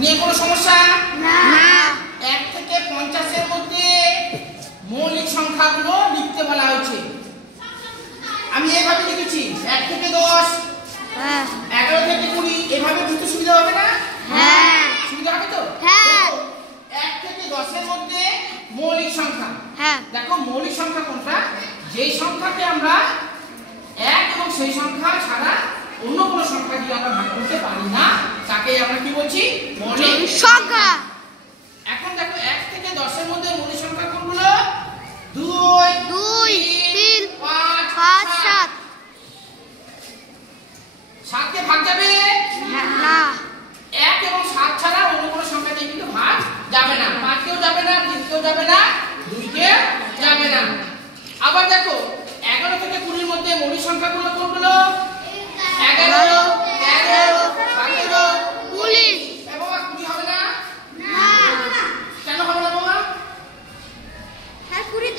নিয়ে কোনো সমস্যা না। 1 থেকে 50 এর মধ্যে মৌলিক সংখ্যাগুলো লিখতে বলা হয়েছে। আমি এইভাবে লিখেছি 1 থেকে 10, 11 থেকে 20, এভাবে বুঝতে সুবিধা হবে না? হ্যাঁ। সুবিধা হবে তো? হ্যাঁ। 1 থেকে 10 এর মধ্যে মৌলিক সংখ্যা। হ্যাঁ। দেখো মৌলিক সংখ্যা কোনটা? যেই সংখ্যাকে আমরা 1 এবং সেই সংখ্যা ছাড়া অন্য কোনো সংখ্যা দিয়ে আমরা ভাগ করতে পারি না, তাকে আমরা কি বলছি? মৌলিক সংখ্যা। এখন দেখো 1 থেকে 10 এর মধ্যে মৌলিক সংখ্যা কোনগুলো? 2, 3, 5, 5, 7। 7 কে ভাগ যাবে না। 1 এবং 7 ছাড়া অন্য কোনো সংখ্যা দিয়ে কিন্তু ভাগ যাবে না। 5 কেও যাবে না, 3 কেও যাবে না, 2 কে যাবে না। আবার দেখো 11 থেকে 20 এর মধ্যে মৌলিক সংখ্যাগুলো কোনগুলো? 11, 13, 17, 20। বাবা 20 হবে না? না। কেন হবে না বাবা? হ্যাঁ 20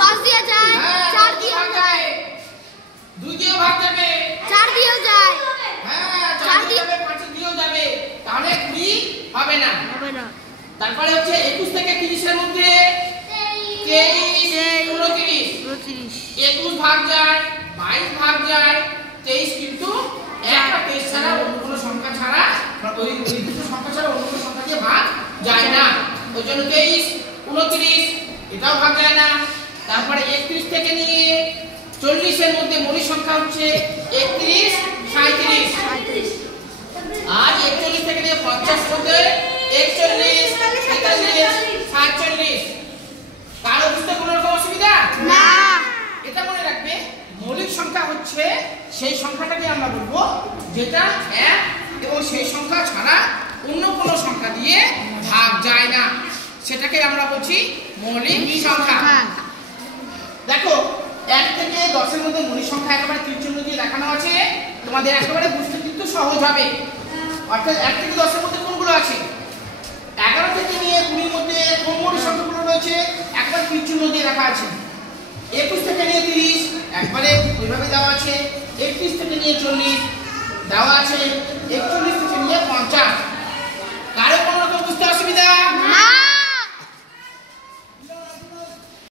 10 দিয়ে যায়, 4 দিয়ে যায়, 2 দিয়েও ভাগ যাবে, 4 দিয়ে যায়। হ্যাঁ 4 দিয়ে যাবে, 5 দিয়েও যাবে, তাহলে 20 হবে না। হবে না। তারপরে হচ্ছে 21 থেকে 30 এর মধ্যে 23, 29, 21 ভাগ যায়, 22 ভাগ যায়, 23 কিন্তু একটা 23 ছাড়া অন্য কোনো সংখ্যা ছাড়া ওই দুটো সংখ্যা ছাড়া অন্য কোনো সংখ্যা দিয়ে ভাগ যায় না। ওই জন্য 23, 29 এটাও ভাগ যায় না। তারপরে 31 থেকে নিয়ে 40 এর মধ্যে মৌলিক সংখ্যা হচ্ছে 31, 37। আর 41 থেকে নিয়ে 50 মধ্যে 41, 43, 47। কারো বুঝতে কোনো রকম অসুবিধা? না। এটা মনে রাখবে, মৌলিক সংখ্যা হচ্ছে সেই সংখ্যাটাকে আমরা বলবো যেটা 1 এবং সেই সংখ্যা ছাড়া অন্য কোনো সংখ্যা দিয়ে ভাগ যায় না, সেটাকে আমরা বলছি মৌলিক সংখ্যা। দেখো 1 থেকে 10 এর মধ্যে মৌলিক সংখ্যা একেবারে তীর চিহ্ন দিয়ে দেখানো আছে, তোমাদের একেবারে বুঝতে কিন্তু সহজ হবে। অর্থাৎ 1 থেকে 10 এর মধ্যে কোনগুলো আছে? 11 থেকে নিয়ে 20 এর মধ্যে কোন মৌলিক সংখ্যাগুলো রয়েছে? একবার তীর চিহ্ন দিয়ে রাখা আছে। 21 থেকে নিয়ে 30 একবারে ওইভাবে দেওয়া আছে। 31 থেকে নিয়ে 40 দেওয়া আছে। 41 থেকে নিয়ে 50। কারো